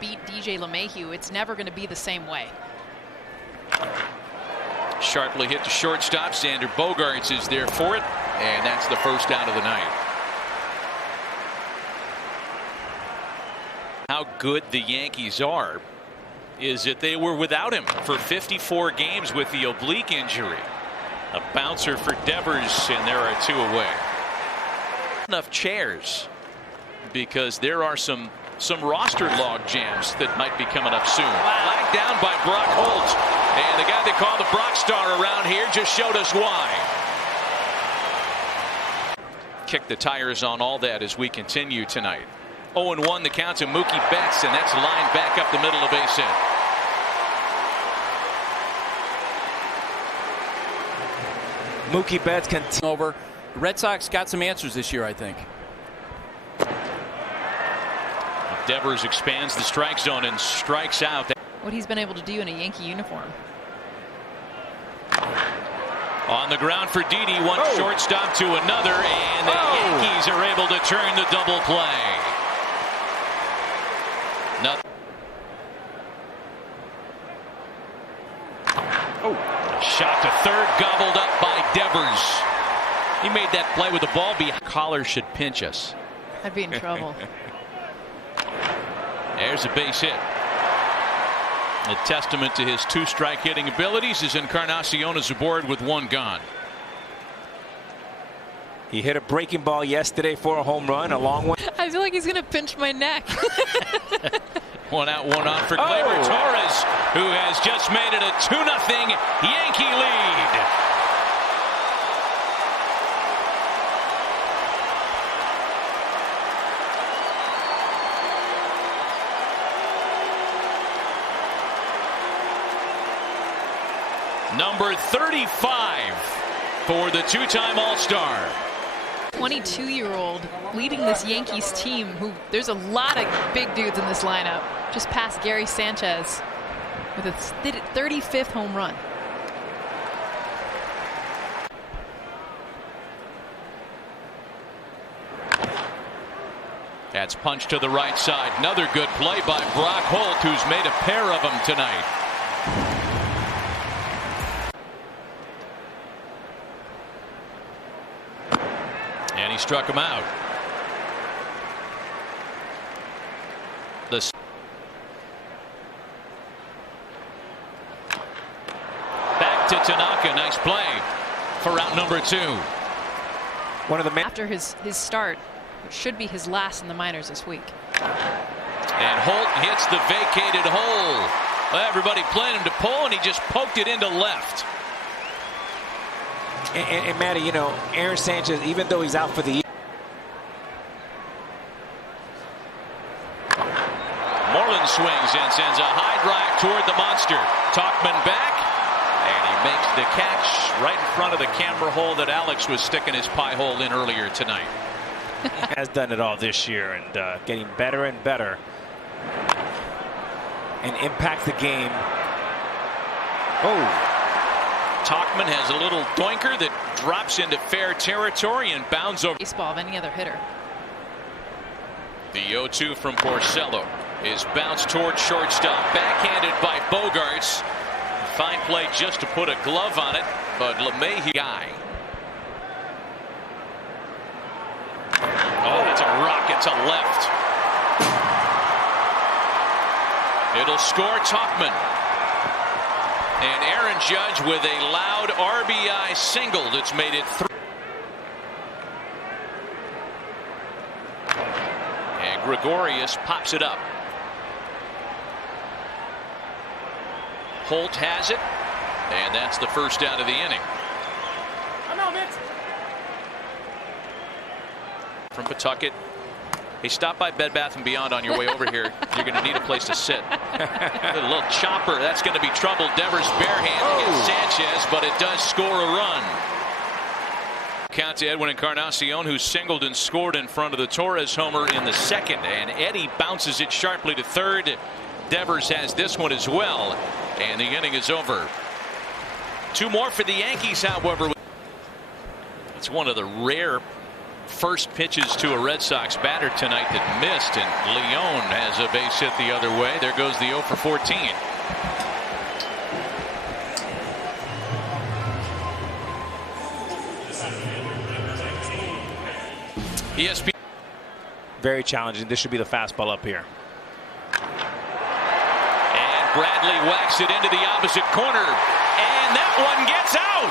beat DJ LeMahieu, it's never going to be the same way. Sharply hit the shortstop. Xander Bogaerts is there for it, and that's the first out of the night. How good the Yankees are is that they were without him for 54 games with the oblique injury. A bouncer for Devers, and there are 2 away. Enough chairs, because there are some roster log jams that might be coming up soon. Flagged down by Brock Holt, and the guy they call the Brock Star around here just showed us why. Kick the tires on all that as we continue tonight. 0-1 the count to Mookie Betts, and that's lined back up the middle of base hit. Mookie Betts continues over. The Red Sox got some answers this year, I think. Devers expands the strike zone and strikes out. What he's been able to do in a Yankee uniform. On the ground for Didi, one shortstop to another, and the Yankees are able to turn the double play. Shot to third, gobbled up by Devers. He made that play with the ball behind. Collar should pinch us. I'd be in trouble. There's a base hit. A testament to his 2-strike hitting abilities is Encarnacion is aboard with 1 gone. He hit a breaking ball yesterday for a home run, a long one. I feel like he's going to pinch my neck. 1 out, 1 on for Gleyber Torres, who has just made it a 2-0 Yankee lead. Number 35 for the 2-time All-Star. 22-year-old leading this Yankees team, who there's a lot of big dudes in this lineup. Just past Gary Sanchez with a 35th home run. That's punched to the right side. Another good play by Brock Holt, who's made a pair of them tonight. And he struck him out. Back to Tanaka. Nice play for out number 2. One of the after his start, which should be his last in the minors this week. And Holt hits the vacated hole. Everybody playing him to pull, and he just poked it into left. And Matty, you know, Aaron Sanchez, even though he's out for the year. Moreland swings and sends a high drive toward the monster. Tauchman back, and he makes the catch right in front of the camera hole that Alex was sticking his pie hole in earlier tonight. Has done it all this year, and getting better and better, and impacts the game. Tauchman has a little doinker that drops into fair territory and bounds over baseball of any other hitter. The 0-2 from Porcello is bounced toward shortstop, backhanded by Bogaerts. Fine play just to put a glove on it, but LeMahieu guy. Oh, that's a rocket to left. It'll score Tauchman. And Aaron Judge with a loud RBI single that's made it 3. And Gregorius pops it up. Holt has it, and that's the first out of the inning. From Pawtucket. Hey, stop by Bed Bath & Beyond on your way over here. You're going to need a place to sit. A little chopper. That's going to be trouble. Devers barehand against Sanchez, but it does score a run. Count to Edwin Encarnacion, who singled and scored in front of the Torres homer in the second. And Eddie bounces it sharply to third. Devers has this one as well. And the inning is over. 2 more for the Yankees, however. It's one of the rare first pitches to a Red Sox batter tonight that missed, and Leon has a base hit the other way. There goes the 0 for 14. ESPN. Very challenging. This should be the fastball up here. And Bradley whacks it into the opposite corner, and that one gets out.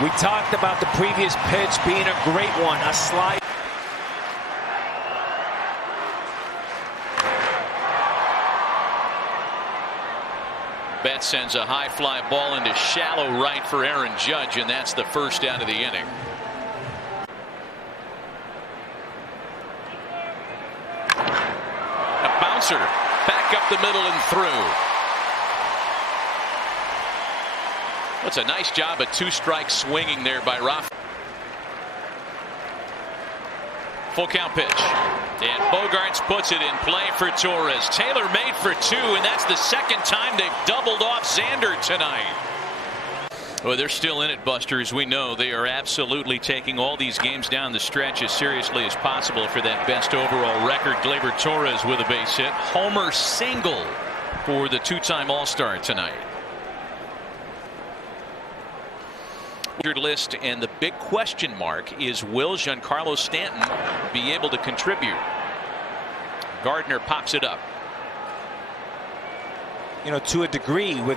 We talked about the previous pitch being a great one, a slide. Betts sends a high fly ball into shallow right for Aaron Judge, and that's the first out of the inning. A bouncer back up the middle and through. That's a nice job of two-strike swinging there by Rafa. Full count pitch. And Bogaerts puts it in play for Torres. Taylor made for two, and that's the second time they've doubled off Xander tonight. Well, they're still in it, Buster. As we know, they are absolutely taking all these games down the stretch as seriously as possible for that best overall record. Gleyber Torres with a base hit. Homer single for the two-time All-Star tonight. List, and the big question mark is, will Giancarlo Stanton be able to contribute? Gardner pops it up. You know, to a degree, with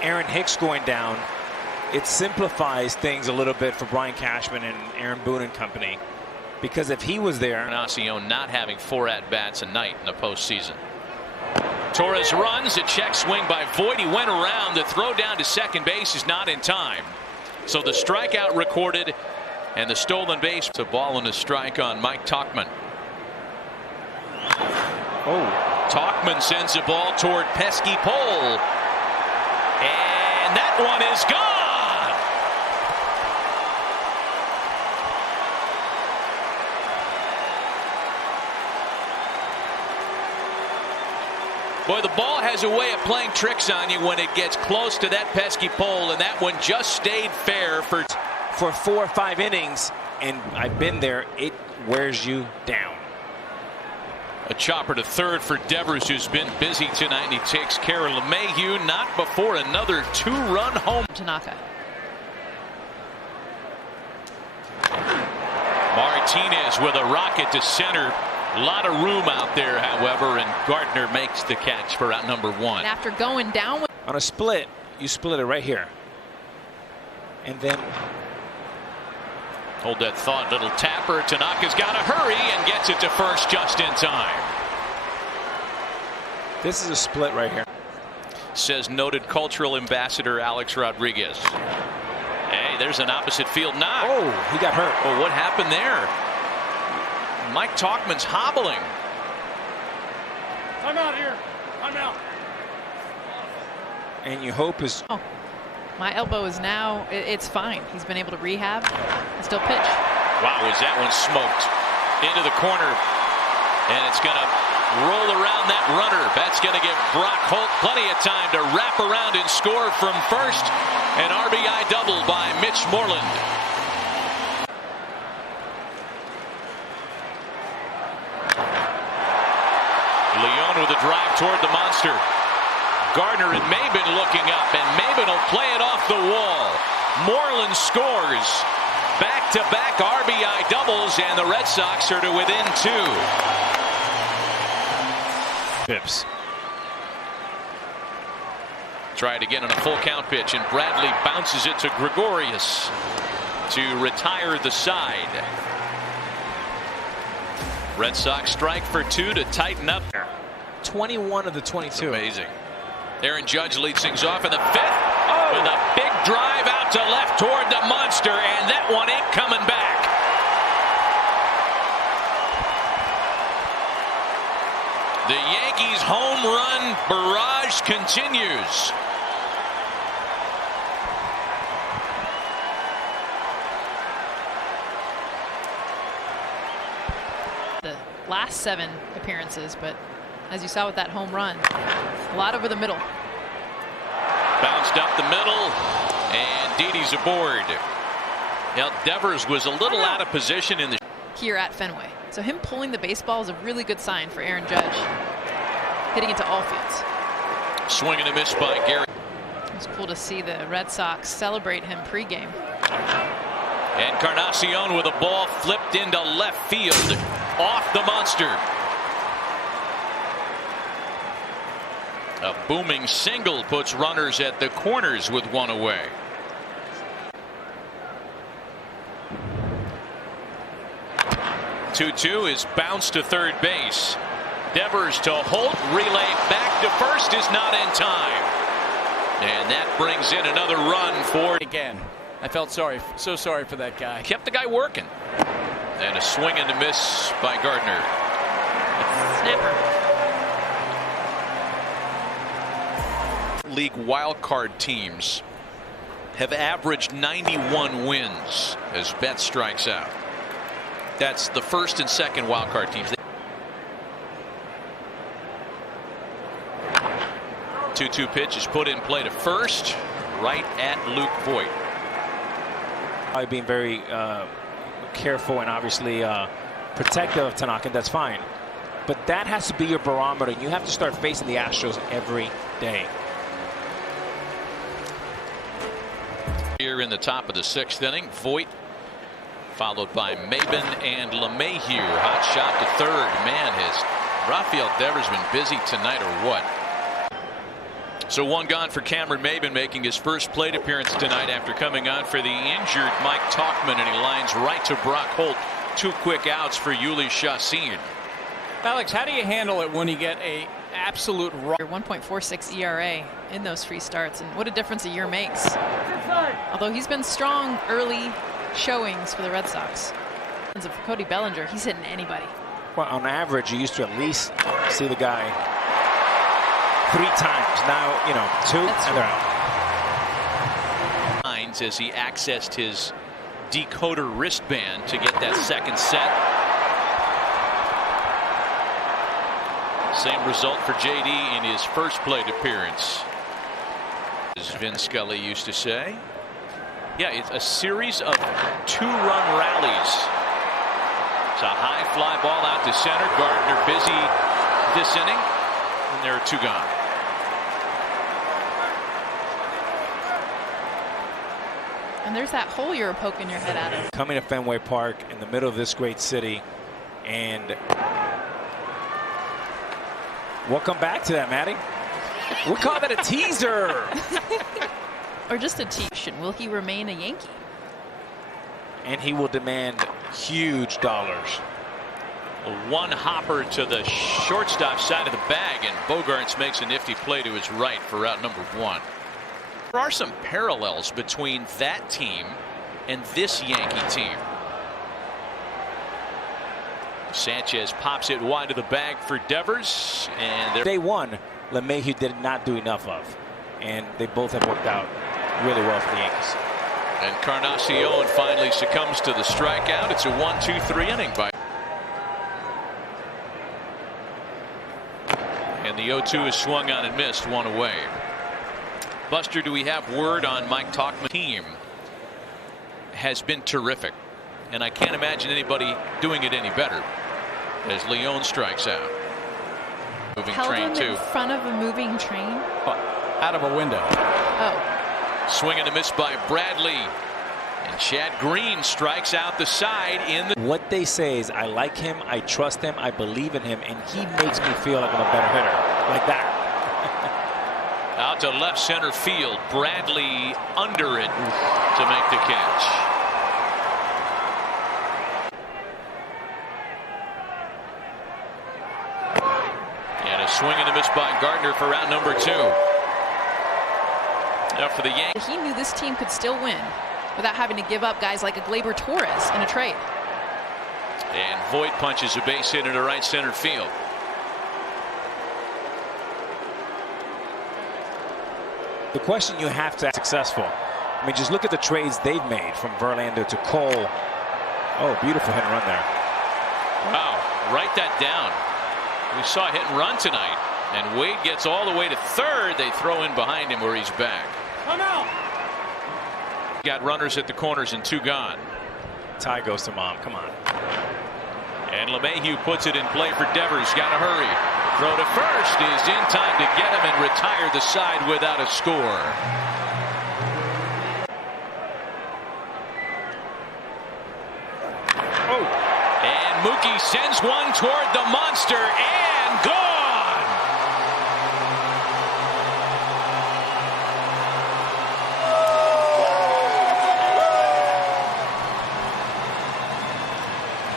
Aaron Hicks going down, it simplifies things a little bit for Brian Cashman and Aaron Boone and company, because if he was there. Ignacio not having 4 at-bats a night in the postseason. Torres runs, a check swing by Voit. He went around. The throw down to second base is not in time. So the strikeout recorded and the stolen base. It's a ball and a strike on Mike Tauchman. Oh, Tauchman sends a ball toward pesky pole, and that one is gone. Boy, the ball has a way of playing tricks on you when it gets close to that pesky pole, and that one just stayed fair for 4 or 5 innings, and I've been there. It wears you down. A chopper to third for Devers, who's been busy tonight, and he takes care of LeMahieu, not before another 2-run home. Tanaka. Martinez with a rocket to center. A lot of room out there, however, and Gardner makes the catch for out number 1. And after going down with On a split, you split it right here, and then hold that thought. Little tapper. Tanaka's got to hurry and gets it to first just in time. this is a split right here. Says noted cultural ambassador Alex Rodriguez. Hey, there's an opposite field knock. Oh, he got hurt. Oh, what happened there? Mike Tauchman's hobbling. I'm out here. I'm out. And you hope is. oh, my elbow is now it's fine. He's been able to rehab and still pitch. Wow, was that one smoked into the corner, and it's going to roll around that runner. That's going to give Brock Holt plenty of time to wrap around and score from first. An RBI double by Mitch Moreland. Leon with a drive toward the monster. Gardner and Maben looking up, and Maben will play it off the wall. Moreland scores. Back-to-back RBI doubles, and the Red Sox are to within 2. Pips. Try it again on a full count pitch, and Bradley bounces it to Gregorius to retire the side. Red Sox strike for 2 to tighten up. 21 of the 22. Amazing. Aaron Judge leads things off in the 5th with a big drive out to left toward the monster, and that one ain't coming back. The Yankees home run barrage continues. The last 7 appearances, but as you saw with that home run. A lot over the middle. Bounced up the middle, and Didi's aboard. Now, Devers was a little out of position in the here at Fenway. So him pulling the baseball is a really good sign for Aaron Judge. Hitting into all fields. swing and a miss by Gary. It's cool to see the Red Sox celebrate him pregame. Encarnacion with a ball flipped into left field, off the monster. A booming single puts runners at the corners with one away. Two is bounced to third base. Devers to Holt, relay back to first is not in time. And that brings in another run for again. I felt so sorry for that guy. Kept the guy working. And a swing and a miss by Gardner. Snapper. League wild card teams have averaged 91 wins as Betts strikes out. That's the first and second wild card teams. 2-2 pitch is put in play to first, right at Luke Voigt. By being very careful and obviously protective of Tanaka, that's fine. But that has to be your barometer. You have to start facing the Astros every day. Here in the top of the sixth inning, Voigt followed by Maben and LeMahieu. Hot shot to third. Man, has Rafael Devers been busy tonight or what? So one gone for Cameron Maben, making his first plate appearance tonight after coming on for the injured Mike Tauchman, and he lines right to Brock Holt. 2 quick outs for Yuli Chassin. Alex, how do you handle it when you get a absolute 1.46 ERA in those free starts, and what a difference a year makes. Although he's been strong early showings for the Red Sox. For Cody Bellinger, he's hitting anybody. Well, on average, you used to at least see the guy 3 times. Now, you know, 2 and they're out. As he accessed his decoder wristband to get that second set. Same result for JD in his first plate appearance, as Vin Scully used to say. Yeah, it's a series of 2-run rallies. It's a high fly ball out to center. Gardner busy this inning, and there are 2 gone. And there's that hole you're poking your head at him. Coming to Fenway Park in the middle of this great city, and we'll come back to that, Maddie. We call that a teaser. Or just a tease. Will he remain a Yankee? And he will demand huge dollars. One hopper to the shortstop side of the bag, and Bogaerts makes a nifty play to his right for out number 1. There are some parallels between that team and this Yankee team. Sanchez pops it wide of the bag for Devers, and Day 1, LeMahieu did not do enough of, and they both have worked out really well for the Yankees. Encarnacion finally succumbs to the strikeout. It's a 1-2-3 inning by. And the 0-2 is swung on and missed, 1 away. Buster, do we have word on Mike Tauchman's team? Has been terrific, and I can't imagine anybody doing it any better as Leon strikes out. Moving Held train him too. in front of a moving train. out of a window. Oh. Swing and a miss by Bradley, and Chad Green strikes out the side in the. What they say is, I like him, I trust him, I believe in him, and he makes me feel like I'm a better hitter. Like that. Out to left center field. Bradley under it to make the catch. And a swing and a miss by Gardner for round number 2. Now for the Yankees. He knew this team could still win without having to give up guys like a Gleyber Torres in a trade. And Voigt punches a base hit into right center field. The question you have to be successful. I mean, just look at the trades they've made from Verlander to Cole. Oh, beautiful hit and run there. Wow, write that down. We saw a hit and run tonight, and Wade gets all the way to third. They throw in behind him where he's back. Come out. Got runners at the corners and 2 gone. Tie goes to mom. Come on. And LeMahieu puts it in play for Devers. Got to hurry. Throw to first is in time to get him and retire the side without a score. And Mookie sends one toward the monster and gone.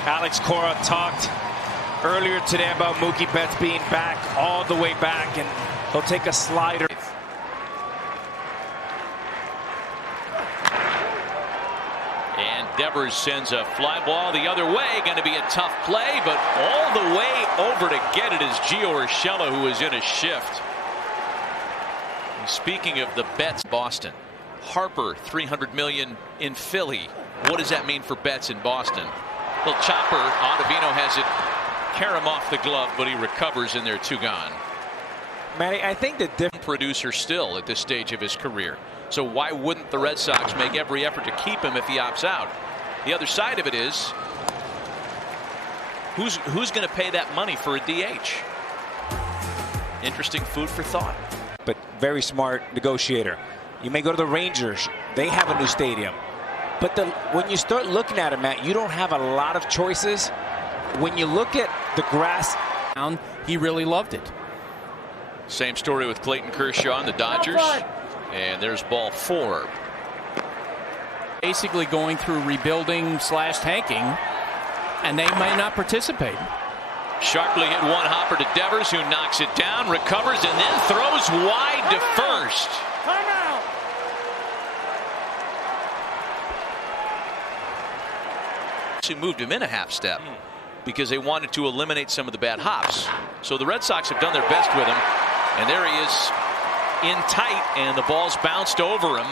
Alex Cora talked earlier today about Mookie Betts being back, all the way back, and he'll take a slider. And Devers sends a fly ball the other way. Going to be a tough play, but all the way over to get it is Gio Urshela, who is in a shift. And speaking of the Betts, Boston. Harper, $300 million in Philly. What does that mean for Betts in Boston? Little chopper. Ottavino has it. Carom off the glove, but he recovers, and they're 2 gone. Manny, I think the difference. Producer still at this stage of his career. So why wouldn't the Red Sox make every effort to keep him if he opts out? The other side of it is, who's going to pay that money for a DH? Interesting food for thought. But very smart negotiator. You may go to the Rangers. They have a new stadium. But when you start looking at it, Matt, you don't have a lot of choices. When you look at the grass, he really loved it. Same story with Clayton Kershaw and the Dodgers. And there's ball 4. Basically going through rebuilding / tanking, and they might not participate. Sharply hit one hopper to Devers, who knocks it down, recovers, and then throws wide to first. Come out. Actually moved him in a half step because they wanted to eliminate some of the bad hops. So the Red Sox have done their best with him, and there he is in tight, and the ball's bounced over him.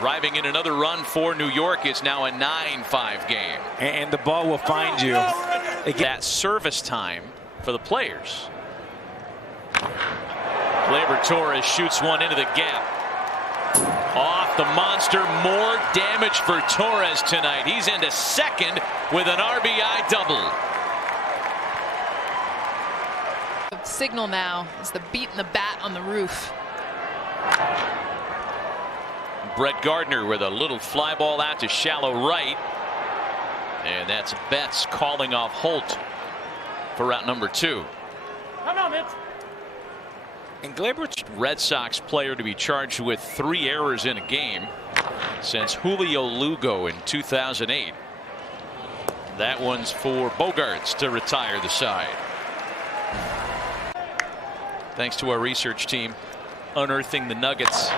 Driving in another run for New York. It's now a 9-5 game. and the ball will find you. That service time for the players. Gleyber Torres shoots one into the gap. Off the monster. More damage for Torres tonight. He's into second with an RBI double. The signal now is the beat in the bat on the roof. Brett Gardner with a little fly ball out to shallow right. And that's Betts calling off Holt for route number 2. Come on, Mitch. And Gleyber, Red Sox player to be charged with 3 errors in a game since Julio Lugo in 2008. That one's for Bogaerts to retire the side. Thanks to our research team unearthing the Nuggets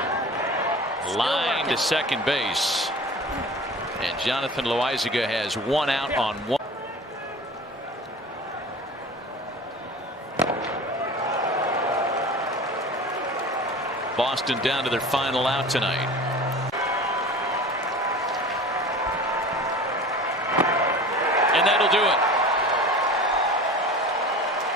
line to second base. And Jonathan Loaizaga has 1 out on 1. Boston down to their final out tonight.